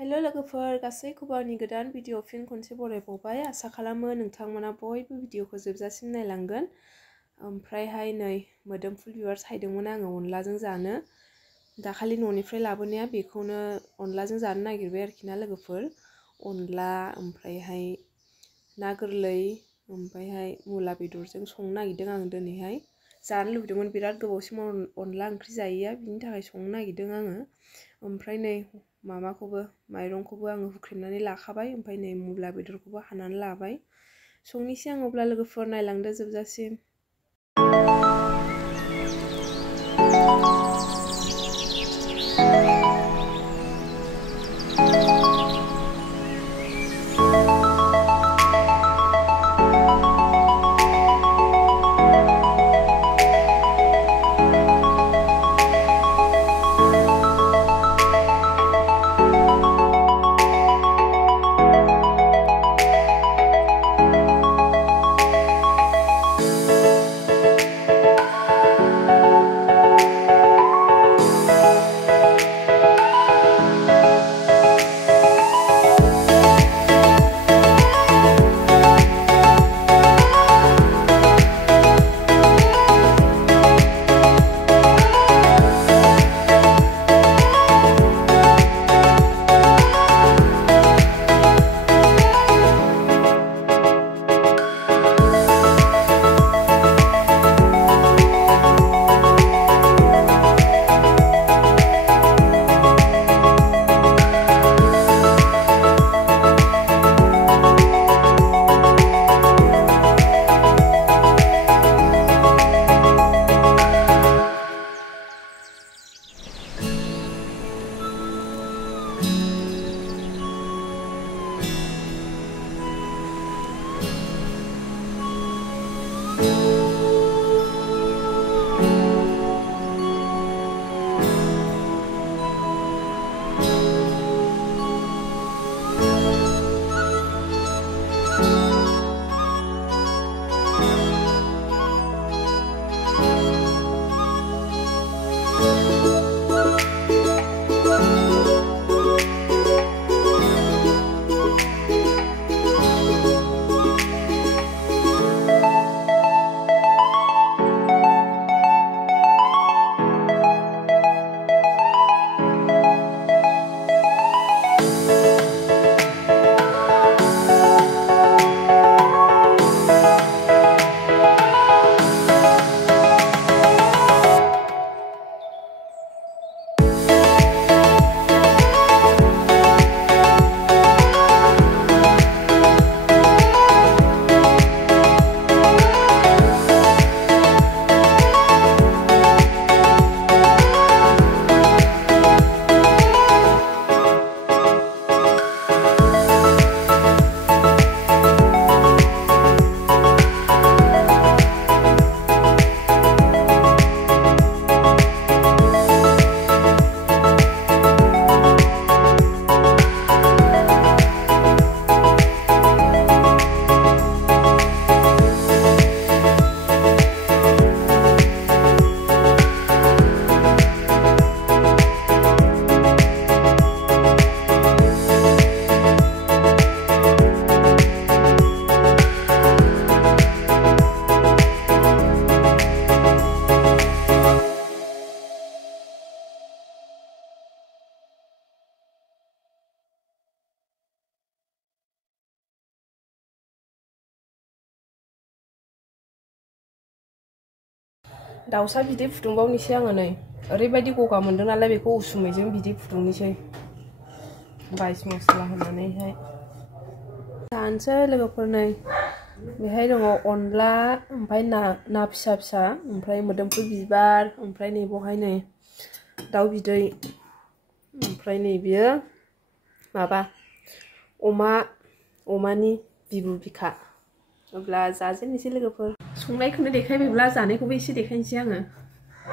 Hello लोगोफोर गासैखौबो आंनि गोदान भिडिअ फिन खनसे बरायबावबाय आसा खालामो नोंथांमोना बयबो भिडिअखौ जोबजासिम नायलांगोन ओमफ्रायहाय नै मोदोमफुल बिबार सायदोंमोन आङो अनलाजों जानो दाखालि न'निफ्राय लाबोनाया बेखौनो अनलाजों जानो नागिरबाय आरोखि ना लोगोफोर अनला ओमफ्रायहाय ना गोरलै ओमफ्रायहाय मुला बेदरजों संनो नागिरदों आं दिनैहाय जानो लुबैदोंमोन बिराद गोबावसिम अनला ओंख्रि जायैया बिनि थाखाय संनो नागिरदों आङो ओमफ्राय नै माबाखौबो माइरंखौबो आङो हुख्रेमनानै लाखाबाय ओमफ्राय नै मुला बेदरखौबो हानानै लाबाय संनोसै आं अब्ला लोगोफोर नायलांदो जोबजासिम दाउसा बिदै फुदुंबावनोसै आङो नै ओरैबायदि गगा मोनदों नालाय बेखौ उसुमैजों बिदै फुदुंनोसै बाइस मस्ला होनानैहाय जानोसै लोगोफोर नै बेहाय दङ अनला ओमफ्राय ना फिसा फिसा ओमफ्राय मोदोमफुल बिबार ओमफ्राय नै बेवहाय नै दाउ बिदै ओमफ्राय नै बियो माबा अमानि बिबु बिखा अब्ला जाजेननोसै लोगोफोर संनायखौनो देखायबायब्ला जानायखौबो एसे देखायनोसै आङो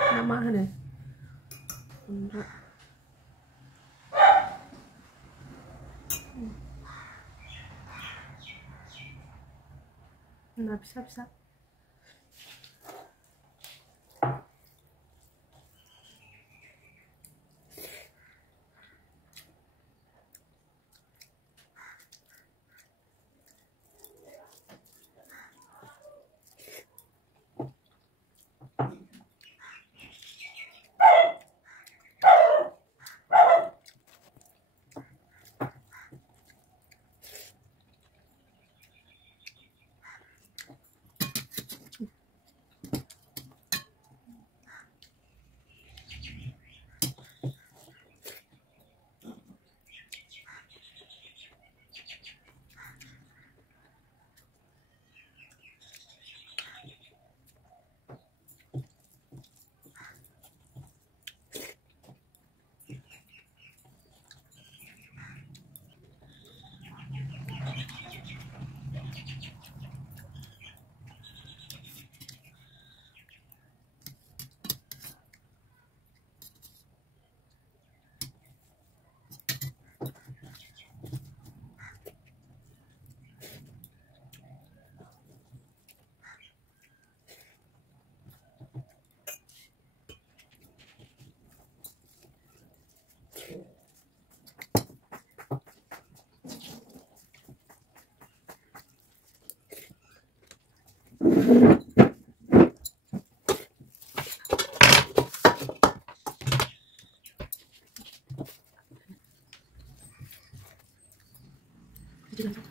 ना मा होनो ना फिसा फिसा Kecil ada.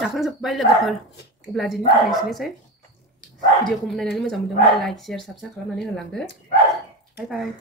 Zaखांजोब्बाय लोगोफोर अब्ला दिनैनि थाखाय एसेनोसै भिडिअखौ नायनानै मोजां मोनदोंबा लाइक शेयार साबस्क्राइब खालामनानै होलांदो बाय बाय